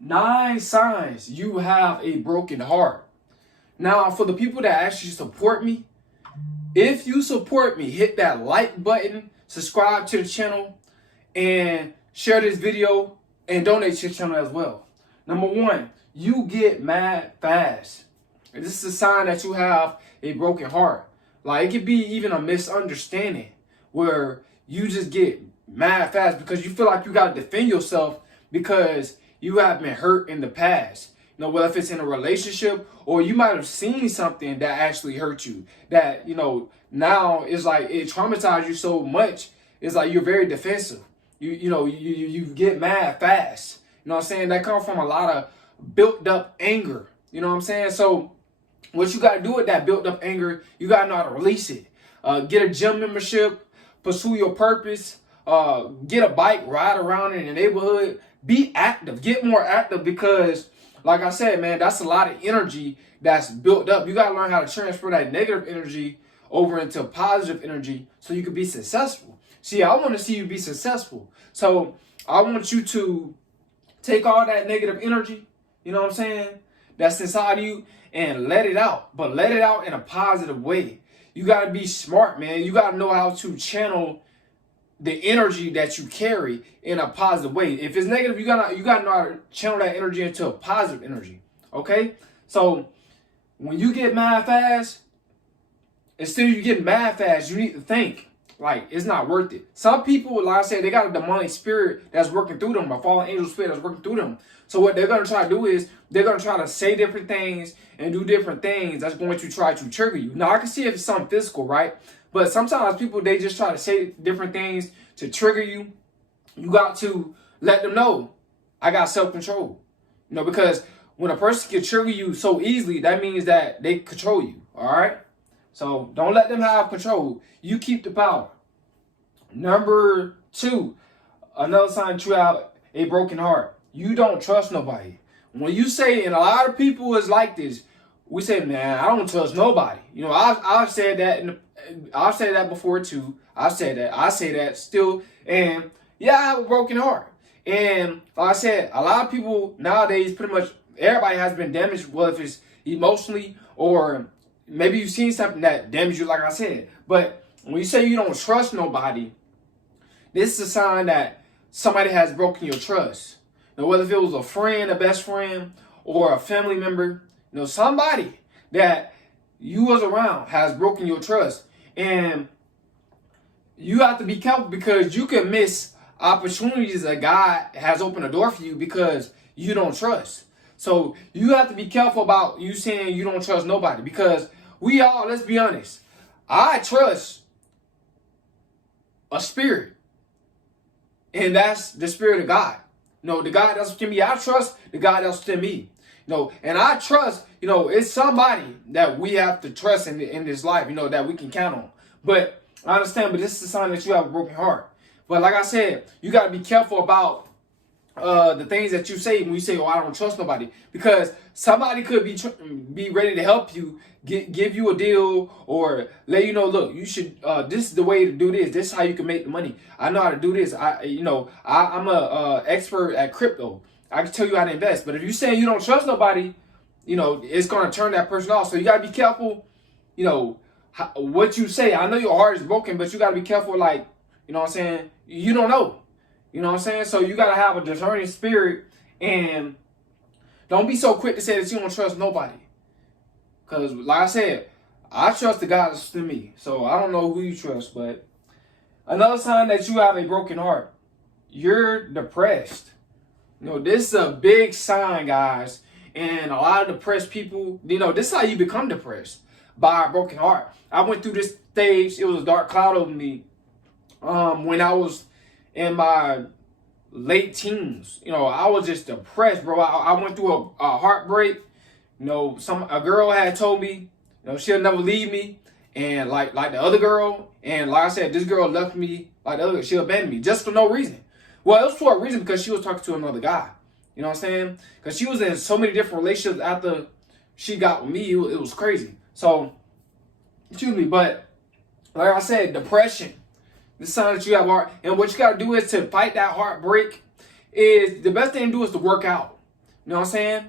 9 signs you have a broken heart. Now, for the people that actually support me, if you support me, hit that like button, subscribe to the channel, and share this video and donate to the channel as well. Number 1, you get mad fast. And this is a sign that you have a broken heart. Like, it could be even a misunderstanding where you just get mad fast because you feel like you got to defend yourself because you have been hurt in the past. You know, whether if it's in a relationship or you might have seen something that actually hurt you, that, you know, now it's like it traumatized you so much, it's like you're very defensive. You get mad fast. You know what I'm saying? That comes from a lot of built up anger. You know what I'm saying? So what you got to do with that built up anger, you got to know how to release it. Get a gym membership, pursue your purpose, get a bike, ride around in the neighborhood, be active, get more active because, like I said, man, that's a lot of energy that's built up. You got to learn how to transfer that negative energy over into positive energy so you can be successful. See, I want to see you be successful. So I want you to take all that negative energy, you know what I'm saying, that's inside of you and let it out. But let it out in a positive way. You got to be smart, man. You got to know how to channel the energy that you carry in a positive way. If it's negative, you gotta know how to channel that energy into a positive energy. Okay? So when you get mad fast, instead of you getting mad fast, you need to think, like, it's not worth it. Some people, like I said, they got a demonic spirit that's working through them, a fallen angel spirit that's working through them. So what they're going to try to do is they're going to try to say different things and do different things that's going to try to trigger you. Now, I can see if it's something physical, right? But sometimes people, they just try to say different things to trigger you. You got to let them know, I got self-control. You know, because when a person can trigger you so easily, that means that they control you, all right? So don't let them have control. You keep the power. Number 2, another sign that you have a broken heart. You don't trust nobody. When you say, and a lot of people is like this, we say, man, I don't trust nobody. You know, I've said that, I've said that before too. I say that still. And yeah, I have a broken heart. And like I said, a lot of people nowadays, pretty much everybody has been damaged, whether if it's emotionally or maybe you've seen something that damaged you, like I said. But when you say you don't trust nobody, this is a sign that somebody has broken your trust. Now, whether if it was a friend, a best friend, or a family member, you know, somebody that you was around has broken your trust. And you have to be careful because you can miss opportunities that God has opened a door for you because you don't trust. So you have to be careful about you saying you don't trust nobody because we all, let's be honest, I trust a spirit. And that's the spirit of God. You know, the God that's within me. I trust the God that's within me. You know, and I trust, you know, it's somebody that we have to trust in this life, you know, that we can count on. But I understand, but this is a sign that you have a broken heart. But like I said, you got to be careful about the things that you say when you say, oh, I don't trust nobody. Because somebody could be ready to help you, give you a deal, or let you know, look, you should, this is the way to do this. This is how you can make the money. I know how to do this. I'm a expert at crypto. I can tell you how to invest. But if you're saying you don't trust nobody, you know, it's going to turn that person off. So you got to be careful, you know, what you say. I know your heart is broken, but you got to be careful, like, you know what I'm saying? You don't know. You know what I'm saying? So you got to have a discerning spirit and don't be so quick to say that you don't trust nobody. Because like I said, I trust the God that's in me. So I don't know who you trust, but another sign that you have a broken heart, you're depressed. You know, this is a big sign, guys. And a lot of depressed people, you know, this is how you become depressed, by a broken heart. I went through this stage. It was a dark cloud over me when I was in my late teens. You know, I was just depressed, bro. I went through a heartbreak. You know, a girl had told me, you know, she'll never leave me. And like the other girl, and like I said, this girl left me like the other, she abandoned me just for no reason. Well, it was for a reason because she was talking to another guy. You know what I'm saying? Because she was in so many different relationships after she got with me. It was crazy. So, excuse me, but like I said, depression. The sign that you have heart. And what you got to do is to fight that heartbreak is the best thing to do is to work out. You know what I'm saying?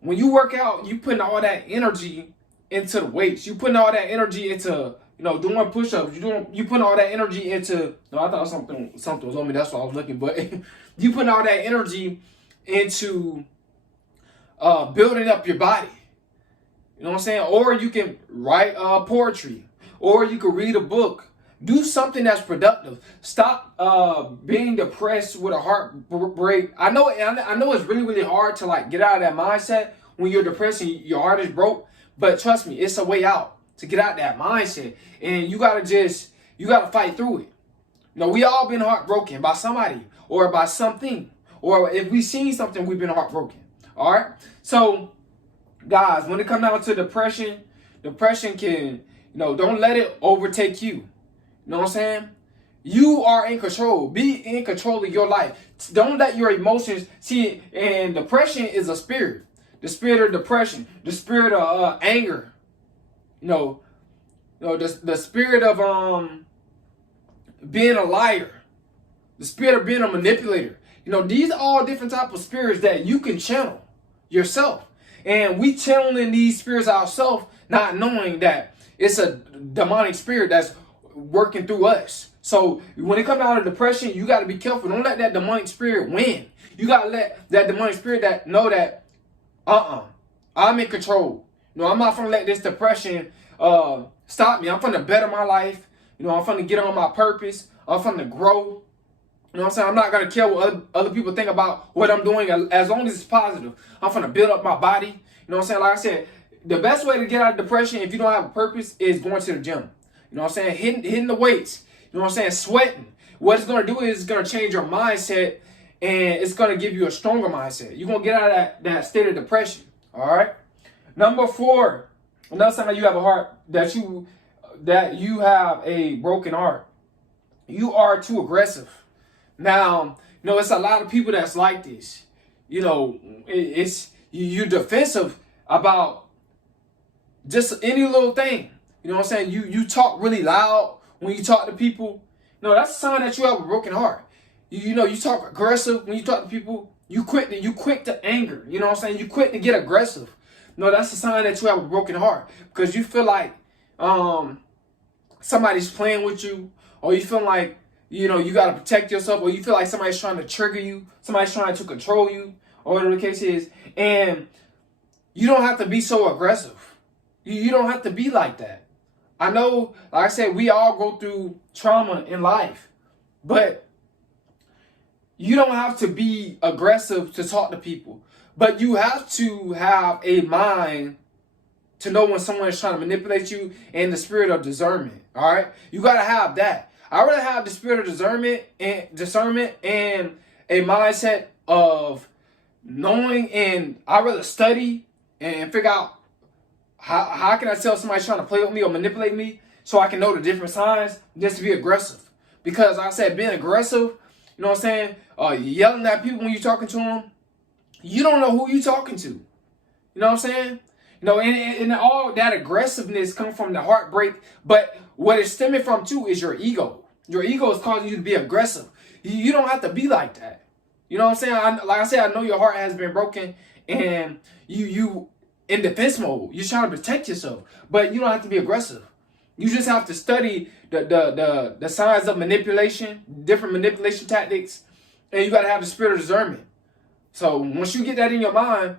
When you work out, you putting all that energy into the weights. You putting all that energy into, doing push-ups. You putting all that energy into. No, I thought something was on me. That's why I was looking. But you putting all that energy into building up your body. You know what I'm saying? Or you can write poetry, or you can read a book. Do something that's productive. Stop being depressed with a heartbreak. I know it's really, really hard to like get out of that mindset when you're depressed and your heart is broke. But trust me, it's a way out to get out of that mindset. And you gotta fight through it. We all been heartbroken by somebody or by something. Or if we've seen something, we've been heartbroken. All right? So, guys, when it comes down to depression can, don't let it overtake you. You know what I'm saying? You are in control. Be in control of your life. Don't let your emotions see. And depression is a spirit. The spirit of depression, the spirit of anger. The spirit of being a liar, the spirit of being a manipulator. These are all different types of spirits that you can channel yourself. And we channeling these spirits ourselves, not knowing that it's a demonic spirit that's working through us. So when it comes down to depression, you got to be careful. Don't let that demonic spirit win. You got to let that demonic spirit know that, I'm in control. I'm not going to let this depression stop me. I'm going to better my life. I'm going to get on my purpose. I'm going to grow. You know what I'm saying? I'm not going to care what other people think about what I'm doing as long as it's positive. I'm going to build up my body. You know what I'm saying? Like I said, the best way to get out of depression if you don't have a purpose is going to the gym. You know what I'm saying? Hitting the weights. You know what I'm saying? Sweating. What it's going to do is it's going to change your mindset, and it's going to give you a stronger mindset. You're going to get out of that state of depression. All right? Number 4, another sign that you have a heart, that you have a broken heart. You are too aggressive. Now, it's a lot of people that's like this. You're defensive about just any little thing. You know what I'm saying? You talk really loud when you talk to people. That's a sign that you have a broken heart. You talk aggressive when you talk to people. You quick to anger. You know what I'm saying? You quick to get aggressive. That's a sign that you have a broken heart, because you feel like somebody's playing with you, or you feel like you got to protect yourself, or you feel like somebody's trying to trigger you, somebody's trying to control you, or whatever the case is. And you don't have to be so aggressive. You don't have to be like that. I know, like I said, we all go through trauma in life, but you don't have to be aggressive to talk to people. But you have to have a mind to know when someone is trying to manipulate you, and the spirit of discernment. All right? You got to have that. I rather have the spirit of discernment and a mindset of knowing, and I rather study and figure out how can I tell somebody's trying to play with me or manipulate me, so I can know the different signs, just to be aggressive. Because like I said, being aggressive, you know what I'm saying, yelling at people when you're talking to them, you don't know who you're talking to. You know what I'm saying? And all that aggressiveness comes from the heartbreak. But what it's stemming from too is your ego. Your ego is causing you to be aggressive. You don't have to be like that. You know what I'm saying? Like I said, I know your heart has been broken, and you in defense mode. You're trying to protect yourself, but you don't have to be aggressive. You just have to study the signs of manipulation, different manipulation tactics, and you got to have the spirit of discernment. So once you get that in your mind,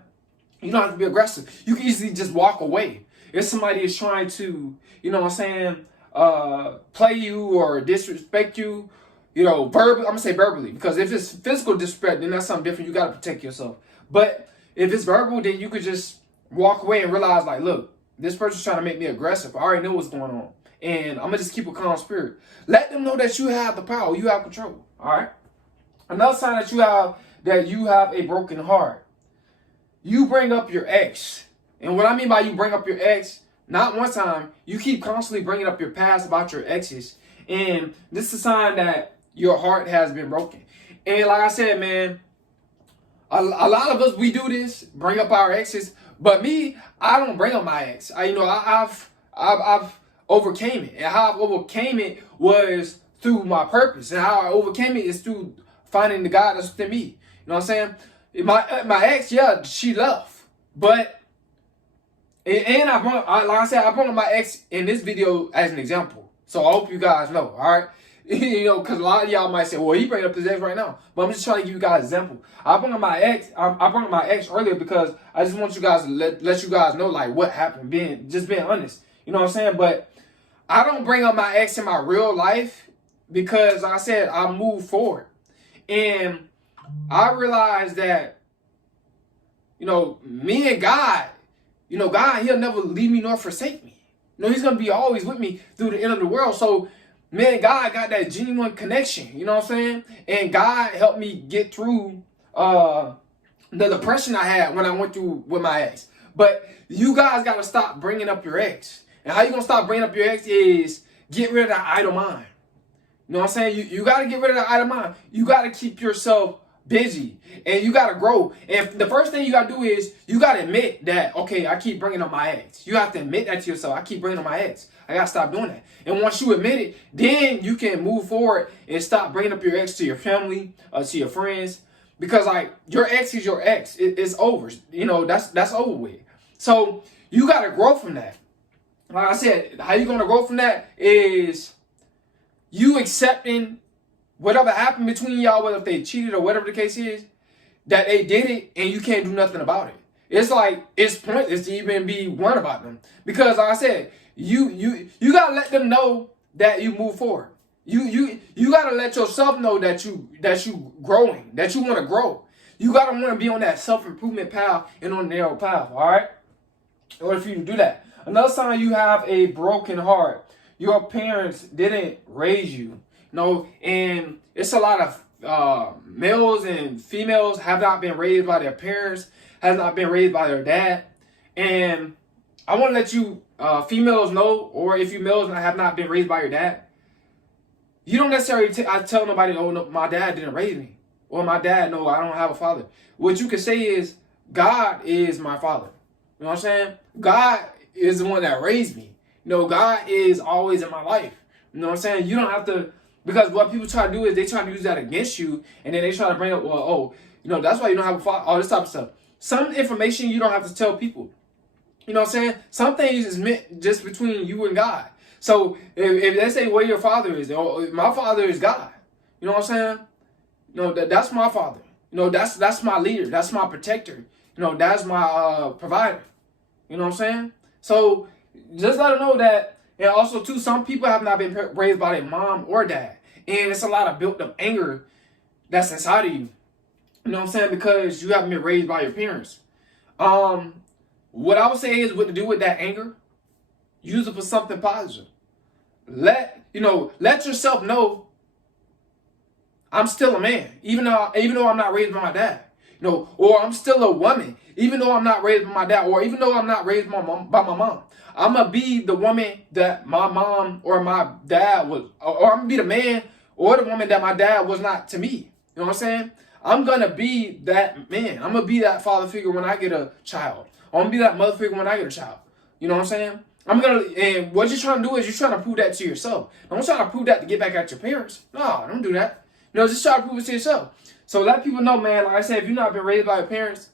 you don't have to be aggressive. You can easily just walk away. If somebody is trying to, you know what I'm saying, play you or disrespect you, verbally, I'm going to say verbally, because if it's physical disrespect, then that's something different. You got to protect yourself. But if it's verbal, then you could just walk away and realize, like, look, this person's trying to make me aggressive. I already know what's going on. And I'm going to just keep a calm spirit. Let them know that you have the power. You have control. All right? Another sign that you have a broken heart. You bring up your ex. And what I mean by you bring up your ex, not one time, you keep constantly bringing up your past about your exes. And this is a sign that your heart has been broken. And like I said, man, a lot of us, we do this, bring up our exes. But me, I don't bring up my ex. I've overcame it. And how I overcame it was through my purpose. And how I overcame it is through finding the God that's within me. You know what I'm saying? My ex, yeah, she left, but and like I said, I brought up my ex in this video as an example. So I hope you guys know, all right? Because a lot of y'all might say, well, he bringing up his ex right now. But I'm just trying to give you guys an example. I brought up my ex. I brought up my ex earlier because I just want you guys to let you guys know, like, what happened, being honest. You know what I'm saying? But I don't bring up my ex in my real life because, like I said, I move forward. And I realized that, me and God, God, he'll never leave me nor forsake me. He's going to be always with me through the end of the world. So, man, God got that genuine connection. You know what I'm saying? And God helped me get through the depression I had when I went through with my ex. But you guys got to stop bringing up your ex. And how you going to stop bringing up your ex is get rid of that idle mind. You know what I'm saying? You got to get rid of that idle mind. You got to keep yourself busy, and you got to grow. And the first thing you got to do is you got to admit that, okay, I keep bringing up my ex. You have to admit that to yourself. I keep bringing up my ex. I got to stop doing that. And once you admit it, then you can move forward and stop bringing up your ex to your family, to your friends, because like your ex is your ex. It's over. That's over with. So you got to grow from that. Like I said, how you going to grow from that is you accepting whatever happened between y'all, whether if they cheated or whatever the case is, that they did it and you can't do nothing about it. It's like, it's pointless to even be worried about them. Because like I said, you gotta let them know that you move forward. You gotta let yourself know that you growing, that you want to grow. You gotta want to be on that self-improvement path and on the narrow path, all right? In order for you to do that. Another sign you have a broken heart. Your parents didn't raise you. And it's a lot of males and females have not been raised by their parents, has not been raised by their dad. And I want to let you females know, or if you males have not been raised by your dad, you don't necessarily tell nobody, oh, no, my dad didn't raise me. Or my dad, no, I don't have a father. What you can say is, God is my father. You know what I'm saying? God is the one that raised me. God is always in my life. You know what I'm saying? You don't have to. Because what people try to do is they try to use that against you, and then they try to bring up, that's why you don't have a father, all this type of stuff. Some information you don't have to tell people. You know what I'm saying? Some things is meant just between you and God. So if they say where your father is, my father is God. You know what I'm saying? That's my father. That's my leader. That's my protector. That's my provider. You know what I'm saying? So just let them know that. And also, too, some people have not been raised by their mom or dad. And it's a lot of built-up anger that's inside of you. You know what I'm saying? Because you haven't been raised by your parents. What I would say is what to do with that anger. Use it for something positive. Let yourself know I'm still a man. Even though I'm not raised by my dad. Or I'm still a woman. Even though I'm not raised by my dad. Or even though I'm not raised by my mom. I'm going to be the woman that my mom or my dad was, or I'm going to be the man or the woman that my dad was not to me. You know what I'm saying? I'm going to be that man. I'm going to be that father figure when I get a child. I'm going to be that mother figure when I get a child. You know what I'm saying? And what you're trying to do is you're trying to prove that to yourself. Don't try to prove that to get back at your parents. No, don't do that. Just try to prove it to yourself. So let people know, man, like I said, if you've not been raised by your parents,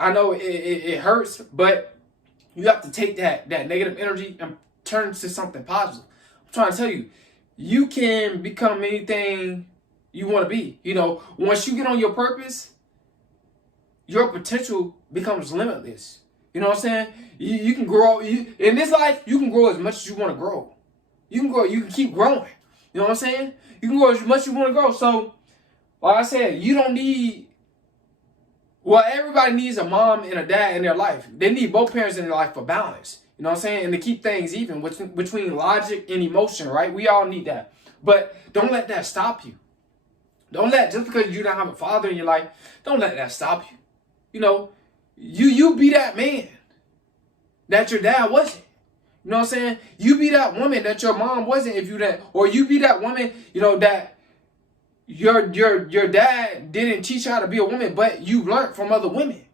I know it hurts, but you have to take that negative energy and turn it to something positive. I'm trying to tell you, you can become anything you want to be. Once you get on your purpose, your potential becomes limitless. You know what I'm saying? You can grow. In this life, you can grow as much as you want to grow. You can grow. You can keep growing. You know what I'm saying? You can grow as much as you want to grow. So, like I said, you don't need. Well, everybody needs a mom and a dad in their life. They need both parents in their life for balance. You know what I'm saying? And to keep things even between logic and emotion, right? We all need that. But don't let that stop you. Just because you don't have a father in your life, don't let that stop you. You be that man that your dad wasn't. You know what I'm saying? You be that woman that your mom wasn't or you be that woman, that your dad didn't teach you how to be a woman, but you learned from other women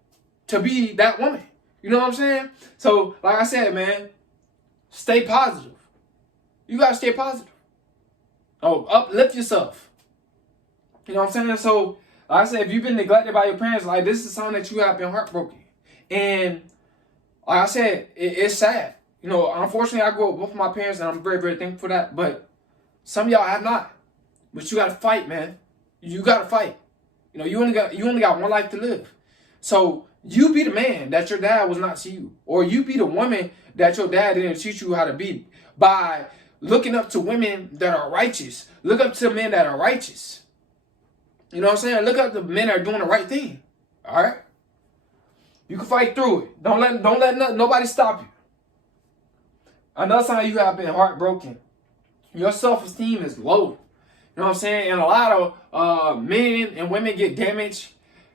to be that woman. You know what I'm saying? So, like I said, man, stay positive. You got to stay positive. Uplift yourself. You know what I'm saying? So, Like I said, if you've been neglected by your parents, like this is a sign that you have been heartbroken. And like I said, it's sad. You know, unfortunately, I grew up with both of my parents, and I'm very, very thankful for that. But some of y'all have not. But you gotta fight, man. You gotta fight. You know, you only got one life to live. So you be the man that your dad was not to you, or you be the woman that your dad didn't teach you how to be by looking up to women that are righteous. Look up to men that are righteous. You know what I'm saying? Look up to men that are doing the right thing. All right. You can fight through it. Don't let nobody stop you. Another sign you have been heartbroken. Your self-esteem is low. You know what I'm saying? And a lot of men and women get damaged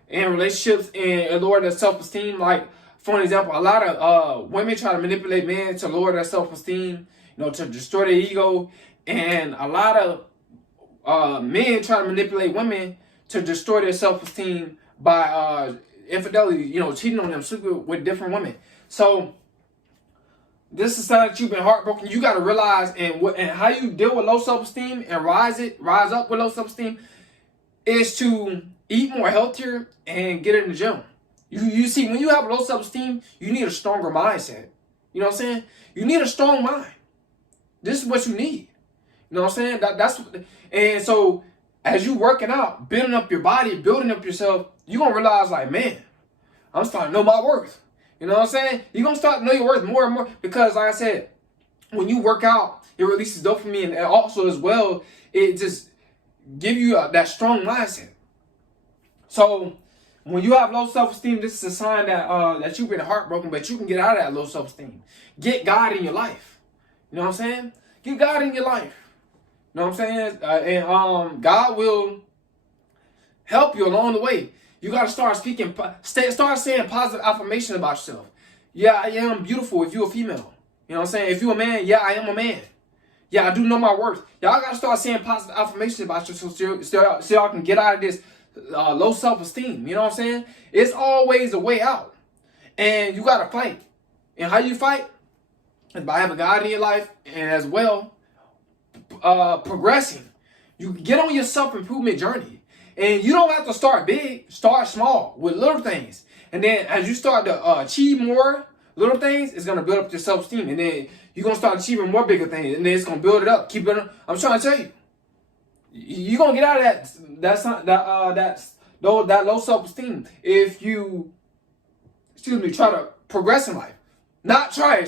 in relationships and lower their self-esteem. Like, for an example, a lot of women try to manipulate men to lower their self-esteem, you know, to destroy their ego. And a lot of men try to manipulate women to destroy their self-esteem by infidelity, you know, cheating on them, sleeping with different women. So this is a sign that you've been heartbroken. You got to realize and how you deal with low self-esteem and rise up with low self-esteem is to eat more healthier and get in the gym. You see, when you have low self-esteem, you need a stronger mindset. You know what I'm saying? You need a strong mind. This is what you need. You know what I'm saying? And so as you working out, building up your body, building up yourself, you're going to realize like, man, I'm starting to know my worth. You know what I'm saying? You're going to start to know your worth more and more because, like I said, when you work out, it releases dopamine, and also as well, it just gives you that strong mindset. So when you have low self-esteem, this is a sign that you've been heartbroken, but you can get out of that low self-esteem. Get God in your life. You know what I'm saying? Get God in your life. You know what I'm saying? And God will help you along the way. You got to start start saying positive affirmations about yourself. Yeah, I am beautiful if you're a female. You know what I'm saying? If you're a man, yeah, I am a man. Yeah, I do know my worth. Y'all got to start saying positive affirmations about yourself so y'all can get out of this low self-esteem. You know what I'm saying? It's always a way out. And you got to fight. And how you fight? Is by having God in your life and as well progressing. You get on your self-improvement journey. And you don't have to start big. Start small with little things. And then as you start to achieve more little things, it's going to build up your self-esteem. And then you're going to start achieving more bigger things. And then it's going to build it up. Keep it up. I'm trying to tell you. You're going to get out of that low self-esteem if you, try to progress in life. Not try, I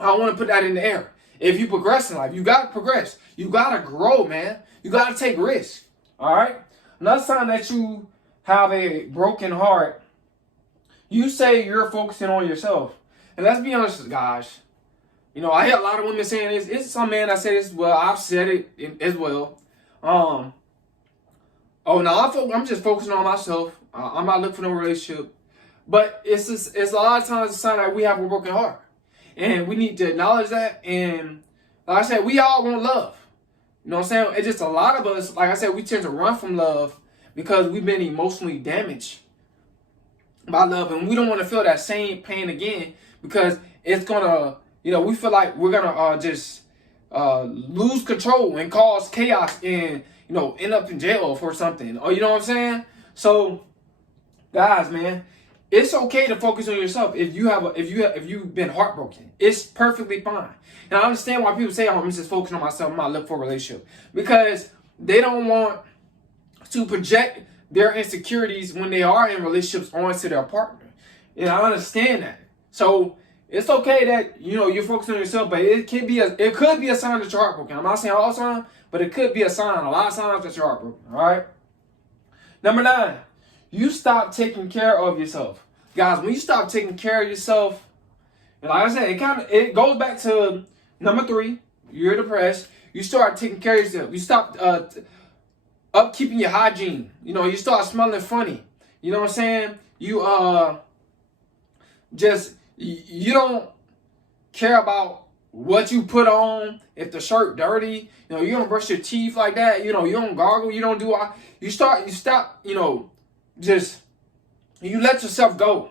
don't want to put that in the air. If you progress in life, you got to progress. You got to grow, man. You got to take risks. All right? Another sign that you have a broken heart, you say you're focusing on yourself. And let's be honest, guys. You know, I hear a lot of women saying this. It's some man that say this. Well, I've said it as well. I'm just focusing on myself. I'm not looking for no relationship. But it's a lot of times a sign that we have a broken heart. And we need to acknowledge that. And like I said, we all want love. You know what I'm saying? It's just a lot of us, like I said, we tend to run from love because we've been emotionally damaged by love. And we don't want to feel that same pain again because it's going to, we feel like we're going to just lose control and cause chaos and, end up in jail for something. Or you know what I'm saying? So, guys, man, it's okay to focus on yourself if you've been heartbroken. It's perfectly fine. And I understand why people say, I'm just focusing on myself, I'm not looking for a relationship. Because they don't want to project their insecurities when they are in relationships onto their partner. And I understand that. So it's okay that you're focusing on yourself, but it could be a sign that you're heartbroken. I'm not saying all the time, but it could be a sign, a lot of signs that you're heartbroken. All right. Number 9, you stop taking care of yourself. Guys, when you stop taking care of yourself, and like I said, it goes back to number 3. You're depressed. You start taking care of yourself. You stop upkeeping your hygiene. You start smelling funny. You know what I'm saying? You you don't care about what you put on. If the shirt dirty, you don't brush your teeth like that. You don't gargle. You don't do all. You stop. You let yourself go.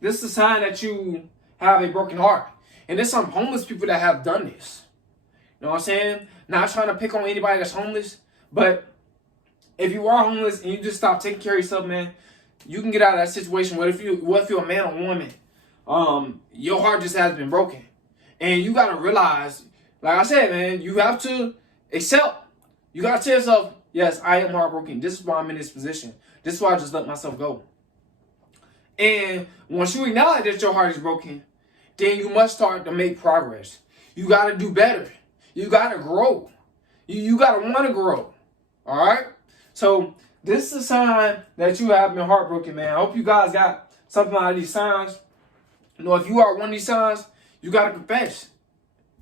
This is a sign that you have a broken heart. And there's some homeless people that have done this. You know what I'm saying? Not trying to pick on anybody that's homeless, but If you are homeless and you just stop taking care of yourself, man, you can get out of that situation. What if you're a man or woman? Your heart just has been broken. And you gotta realize, like I said, man, you have to accept. You gotta tell yourself, yes, I am heartbroken. This is why I'm in this position. This is why I just let myself go. And once you acknowledge that your heart is broken, then you must start to make progress. You gotta do better. You gotta grow. You gotta want to grow. All right. So this is a sign that you have been heartbroken, man. I hope you guys got something out of these signs. You know, if you are one of these signs, you gotta confess.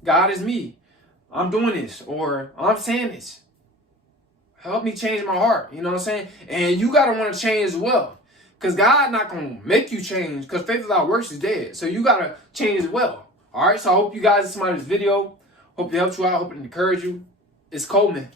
God is me. I'm doing this, or I'm saying this. Help me change my heart. You know what I'm saying? And you gotta want to change as well, because God not gonna make you change. Because faith without works is dead. So you gotta change as well. All right. So I hope you guys see this video. Hope it helped you out. Hope it encouraged you. It's Coleman.